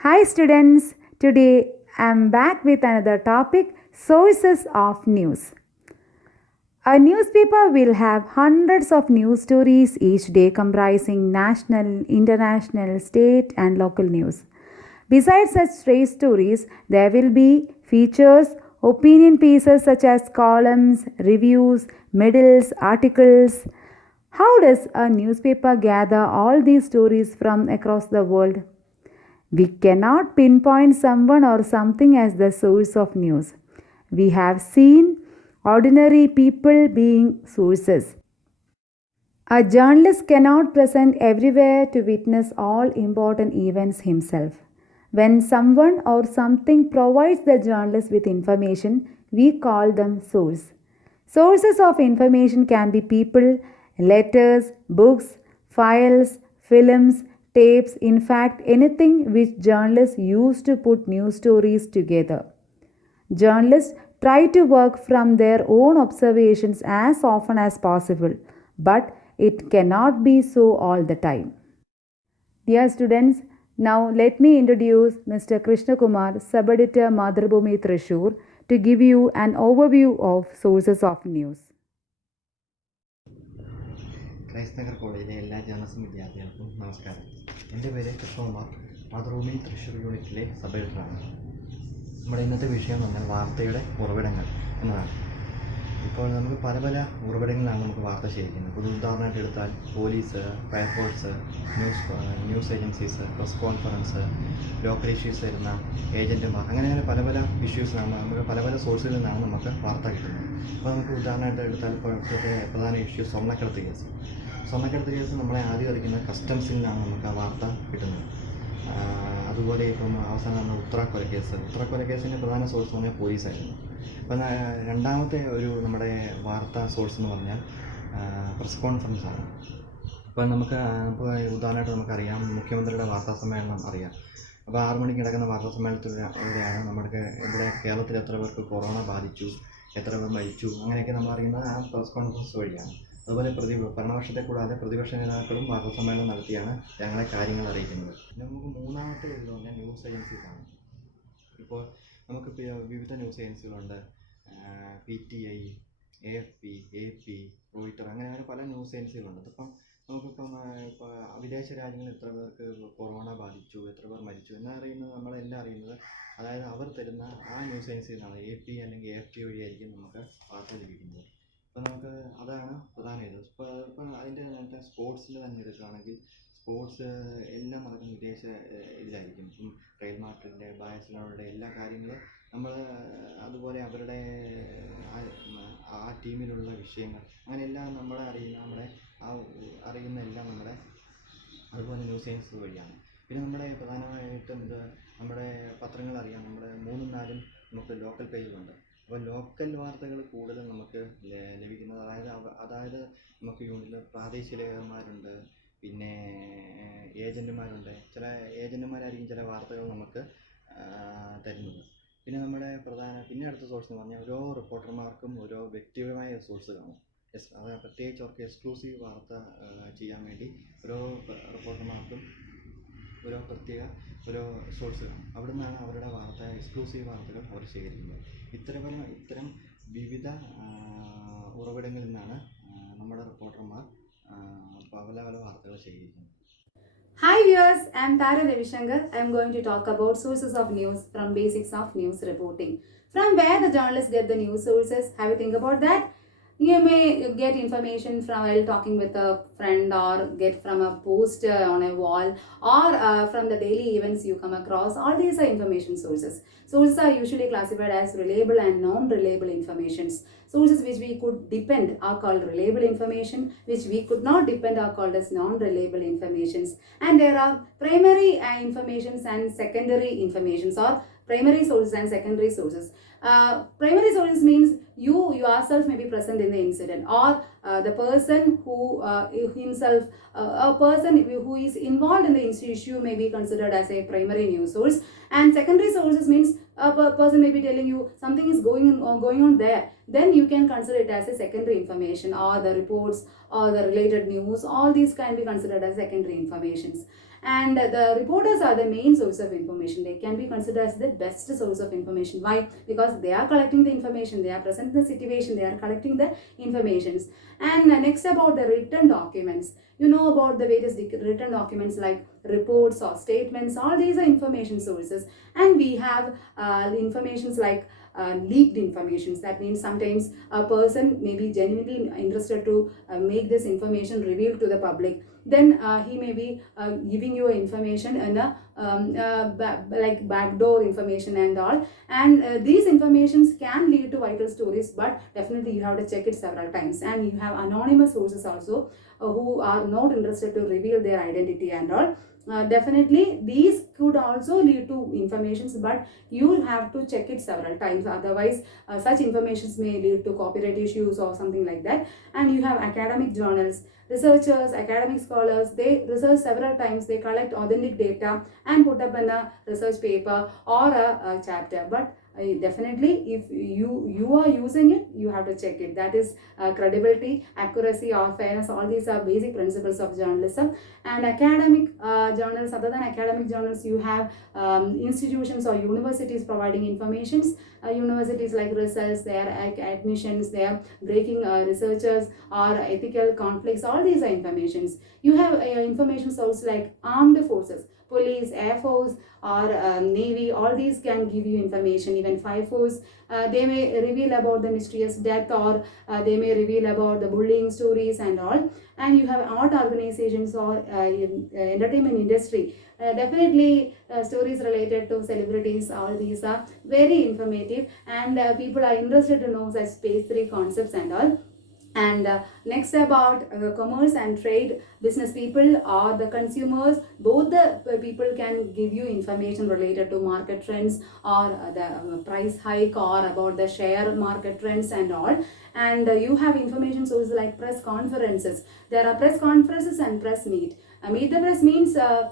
Hi students, today I am back with another topic, sources of news. A newspaper will have hundreds of news stories each day comprising national, international, state and local news. Besides such straight stories, there will be features, opinion pieces such as columns, reviews, medals, articles. How does a newspaper gather all these stories from across the world? We cannot pinpoint someone or something as the source of news. We have seen ordinary people being sources. A journalist cannot present everywhere to witness all important events himself. When someone or something provides the journalist with information, we call them source. Sources of information can be people, letters, books, files, films, tapes, in fact, anything which journalists use to put news stories together. Journalists try to work from their own observations as often as possible, but it cannot be so all the time. Dear students, now let me introduce Mr. Krishna Kumar, sub-editor Madhrubhumi Thrissur, to give you an overview of sources of news. Christ Nagar കോളേജിലെ എല്ലാ journalism വിദ്യാർത്ഥികൾക്കും നമസ്കാരം. എൻ്റെ പേര് കൃഷ്ണകുമാർ, മാതൃഭൂമി തൃശ്ശൂർ യൂണിറ്റിലെ sub എഡിറ്ററാണ്. നമ്മുടെ ഇന്നത്തെ വിഷയം എന്ന് പറഞ്ഞാൽ വാർത്തയുടെ ഉറവിടങ്ങൾ എന്നതാണ്. ഇപ്പോൾ നമുക്ക് പല പല ഉറവിടങ്ങളിലാണ് നമുക്ക് വാർത്ത ശേഖരിക്കുന്നത്. ഇപ്പോൾ ഉദാഹരണമായിട്ട് എടുത്താൽ police, fire force, news agencies, press conference, local issues തരുന്ന ഏജൻറ്റുമാർ, അങ്ങനെ പല പല ഇഷ്യൂസിനാണ് നമുക്ക് പല പല സോഴ്സിൽ നിന്നാണ് നമുക്ക് വാർത്ത കിട്ടുന്നത്. അപ്പോൾ നമുക്ക് ഉദാഹരണമായിട്ട് എടുത്താൽ ഇപ്പോൾ ഇപ്പോഴത്തെ പ്രധാന ഇഷ്യൂ സ്വർണ്ണക്കടത്ത് കേസ്. സ്വർണ്ണക്കടത്ത് കേസ് നമ്മളെ ആദ്യം അറിയിക്കുന്ന കസ്റ്റംസിൽ നിന്നാണ് നമുക്ക് ആ വാർത്ത കിട്ടുന്നത്. അതുപോലെ ഇപ്പം അവസാനം നമ്മൾ ഉത്തരക്കൊലക്കേസിൻ്റെ പ്രധാന സോഴ്സ് എന്ന് പറഞ്ഞാൽ പോലീസായിരുന്നു. അപ്പം രണ്ടാമത്തെ ഒരു നമ്മുടെ വാർത്താ സോഴ്സ് എന്ന് പറഞ്ഞാൽ പ്രസ് കോൺഫറൻസാണ്. അപ്പം നമുക്ക് ഇപ്പോൾ ഉദാഹരണമായിട്ട് നമുക്കറിയാം, മുഖ്യമന്ത്രിയുടെ വാർത്താ സമ്മേളനം അറിയാം. അപ്പോൾ 6 മണിക്ക് നടക്കുന്ന വാർത്താ സമ്മേളനത്തിലൂടെയാണ് നമ്മുടെ ഇവിടെ കേരളത്തിൽ എത്ര പേർക്ക് കൊറോണ ബാധിച്ചു, എത്ര പേർ മരിച്ചു, അങ്ങനെയൊക്കെ നമ്മൾ അറിയുന്നത് ആ പ്രസ് കോൺഫറൻസ് വഴിയാണ്. അതുപോലെ ഭരണപക്ഷത്തെ കൂടാതെ പ്രതിപക്ഷ നേതാക്കളും വാർത്താ സമ്മേളനം നടത്തിയാണ് ഞങ്ങളെ കാര്യങ്ങൾ അറിയിക്കുന്നത്. പിന്നെ നമുക്ക് മൂന്നാമത്തെ ഇതെന്ന് പറഞ്ഞാൽ ന്യൂസ് ഏജൻസീസാണ്. ഇപ്പോൾ നമുക്ക് വിവിധ ന്യൂസ് ഏജൻസികളുണ്ട്. PTI, AFP, AP, റോയിട്ടർ, അങ്ങനെ പല ന്യൂസ് ഏജൻസികളുണ്ട്. അപ്പം നമുക്കിപ്പം ഇപ്പോൾ വിദേശ രാജ്യങ്ങളിൽ എത്ര പേർക്ക് കൊറോണ ബാധിച്ചു, എത്ര പേർ മരിച്ചു എന്നറിയുന്നത് നമ്മളെല്ലാം അറിയുന്നത് അതായത് അവർ തരുന്ന ആ ന്യൂസ് ഏജൻസിയിൽ നിന്നാണ്. AP അല്ലെങ്കിൽ AFP വഴിയായിരിക്കും നമുക്ക് വാർത്ത ലഭിക്കുന്നത്. അപ്പോൾ നമുക്ക് അതാണ് പ്രധാന ഇത്. ഇപ്പം അതിൻ്റെ നേരത്തെ സ്പോർട്സിൽ തന്നെ എടുക്കുകയാണെങ്കിൽ സ്പോർട്സ് എല്ലാം നടക്കുന്ന വിദേശ ഇതിലായിരിക്കും. ഇപ്പം റയൽ മാഡ്രിഡിൻ്റെ, ബാഴ്സലോണയുടെ എല്ലാ കാര്യങ്ങളും നമ്മൾ അതുപോലെ അവരുടെ ആ ടീമിലുള്ള വിഷയങ്ങൾ അങ്ങനെയെല്ലാം നമ്മളെ അറിയുന്ന എല്ലാം നമ്മുടെ അതുപോലെ ന്യൂസ് ഏജൻസി വഴിയാണ്. പിന്നെ നമ്മുടെ പ്രധാനമായിട്ടും ഇത് നമ്മുടെ പത്രങ്ങൾ അറിയാം. നമ്മുടെ 3ഉം 4ഉം നമുക്ക് ലോക്കൽ പേജുകളുണ്ട്. അപ്പോൾ ലോക്കൽ വാർത്തകൾ കൂടുതൽ നമുക്ക് ലഭിക്കുന്നത് അതായത് നമുക്ക് യൂണിറ്റിൽ പ്രാദേശിക ലേഖകന്മാരുണ്ട്, പിന്നെ ഏജൻറ്റുമാരുണ്ട്. ചില ഏജൻറ്റുമാരായിരിക്കും ചില വാർത്തകൾ നമുക്ക് തരുന്നത്. പിന്നെ നമ്മുടെ പിന്നെ അടുത്ത സോഴ്സ് എന്ന് പറഞ്ഞാൽ ഓരോ റിപ്പോർട്ടർമാർക്കും ഓരോ വ്യക്തിപരമായ സോഴ്സ് കാണും. അത് പ്രത്യേകിച്ച് അവർക്ക് എക്സ്ക്ലൂസീവ് വാർത്ത ചെയ്യാൻ വേണ്ടി ഓരോ റിപ്പോർട്ടർമാർക്കും ഓരോ സോഴ്സ് കാണും. അവിടെ നിന്നാണ് അവരുടെ എക്സ്ക്ലൂസീവ് വാർത്തകൾ അവർ ശേഖരിക്കുന്നത്. ഇത്തരം വിവിധ ഉറവിടങ്ങളിൽ നിന്നാണ് നമ്മുടെ റിപ്പോർട്ടർമാർ പല പല വാർത്തകൾ ശേഖരിക്കുന്നത്. Hi viewers, I am Tara Ravishankar. I am going to talk about sources of news from basics of news reporting. From where the journalists get the news sources, have you think about that? You may get information from while talking with a friend, or get from a poster on a wall, or from the daily events you come across. All these are information sources. Sources are usually classified as reliable and non-reliable informations. Sources which we could depend are called reliable information, which we could not depend are called as non-reliable informations. And there are primary informations and secondary informations, or primary sources and secondary sources. Primary sources means you yourself may be present in the incident, or the person who himself, a person who is involved in the issue may be considered as a primary news source. And secondary sources means a person may be telling you something is going on there, then you can consider it as a secondary information, or the reports or the related news, all these can be considered as secondary informations. And the reporters are the main source of information. They can be considered as the best source of information. Why? Because they are collecting the information, they are present in the situation, they are collecting the informations. And next, about the written documents. You know about the various written documents like reports or statements. All these are information sources. And we have informations like leaked informations. That means sometimes a person may be genuinely interested to make this information revealed to the public. Then he may be giving you information in a like backdoor information and all. And these informations can lead to vital stories, but definitely you have to check it several times. And you have anonymous sources also who are not interested to reveal their identity and all. Definitely these could also lead to informations, but you have to check it several times, otherwise such informations may lead to copyright issues or something like that. And you have academic journals. Researchers, academic scholars, they research several times, they collect authentic data and put up in a research paper or a chapter. But definitely if you are using it, you have to check it. That is credibility, accuracy or fairness. All these are basic principles of journalism. And academic journals, other than academic journals, you have institutions or universities providing informations. Universities like results, their admissions, their breaking researchers or ethical conflicts. All these are informations. You have information sources like armed forces, police, air force or navy. All these can give you information. Even fire force, they may reveal about the mysterious death, or they may reveal about the bullying stories and all. And you have art organizations or entertainment industry. Definitely stories related to celebrities, all these are very informative, and people are interested to know such space 3 concepts and all. And next, about commerce and trade, business people or the consumers, both the people can give you information related to market trends or the price hike or about the share market trends and all. And you have information sources like press conferences. There are press conferences and press meet. Meet the press means the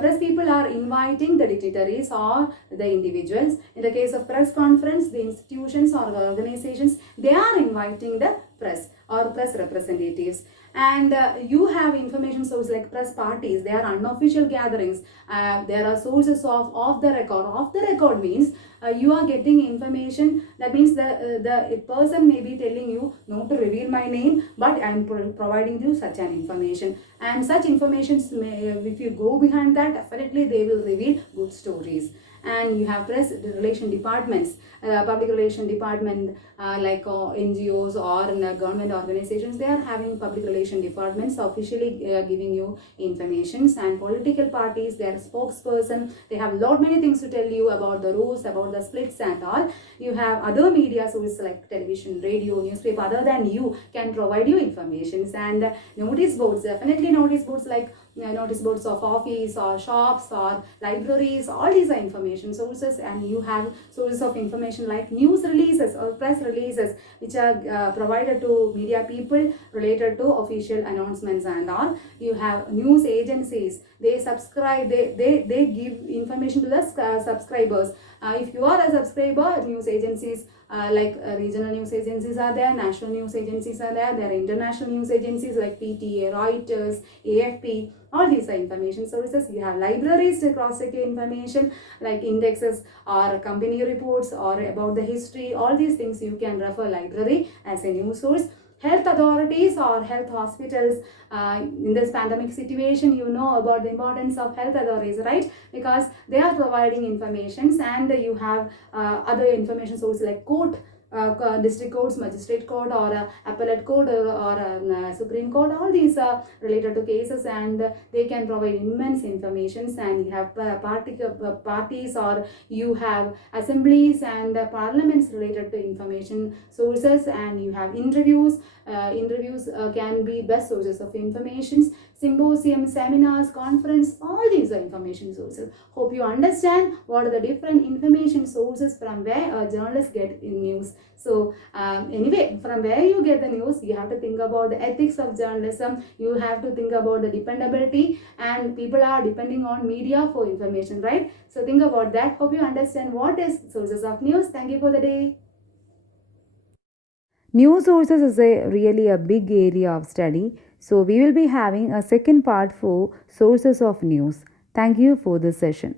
press people are inviting the dignitaries or the individuals. In the case of press conference, the institutions or the organizations, they are inviting the press or press representatives. And you have information sources like press parties. They are unofficial gatherings. There are sources of off the record. Off the record means you are getting information. That means the person may be telling you not to reveal my name, but I am providing you such an information. And such informations may, if you go behind that, definitely they will reveal good stories. And you have press relation departments, public relation department like NGOs or government organizations. They are having public relation departments officially giving you informations. And political parties, their spokesperson, they have lot many things to tell you about the rules, about the splits and all. You have other media sources like television, radio, newspaper, other than you can provide you informations. And notice boards, definitely notice boards like notice boards of office or shops or libraries. All these are information sources. And you have sources of information like news releases or press releases, which are provided to media people related to official announcements and all. You have news agencies. They subscribe, they give information to the subscribers. If you are a subscriber, news agencies like regional news agencies are there, national news agencies are there, there are international news agencies like PTA, Reuters, AFP. All these are information sources. You have libraries to cross-check information like indexes or company reports or about the history. All these things you can refer library as a news source. Health authorities or health hospitals, in this pandemic situation, you know about the importance of health authorities, right? Because they are providing informations. And you have other information sources like court, district courts, magistrate court or appellate court or Supreme Court. All these are related to cases, and they can provide immense informations. And you have parties or you have assemblies and parliaments related to information sources. And you have interviews. Interviews can be best sources of information. Symposium, seminars, conference, all these are information sources. Hope you understand what are the different information sources from where a journalist get in news. So anyway, from where you get the news, you have to think about the ethics of journalism. You have to think about the dependability, and people are depending on media for information, right? So think about that. Hope you understand what is sources of news. Thank you for the day. News sources is really a big area of study. So, we will be having a second part for sources of news. Thank you for this session.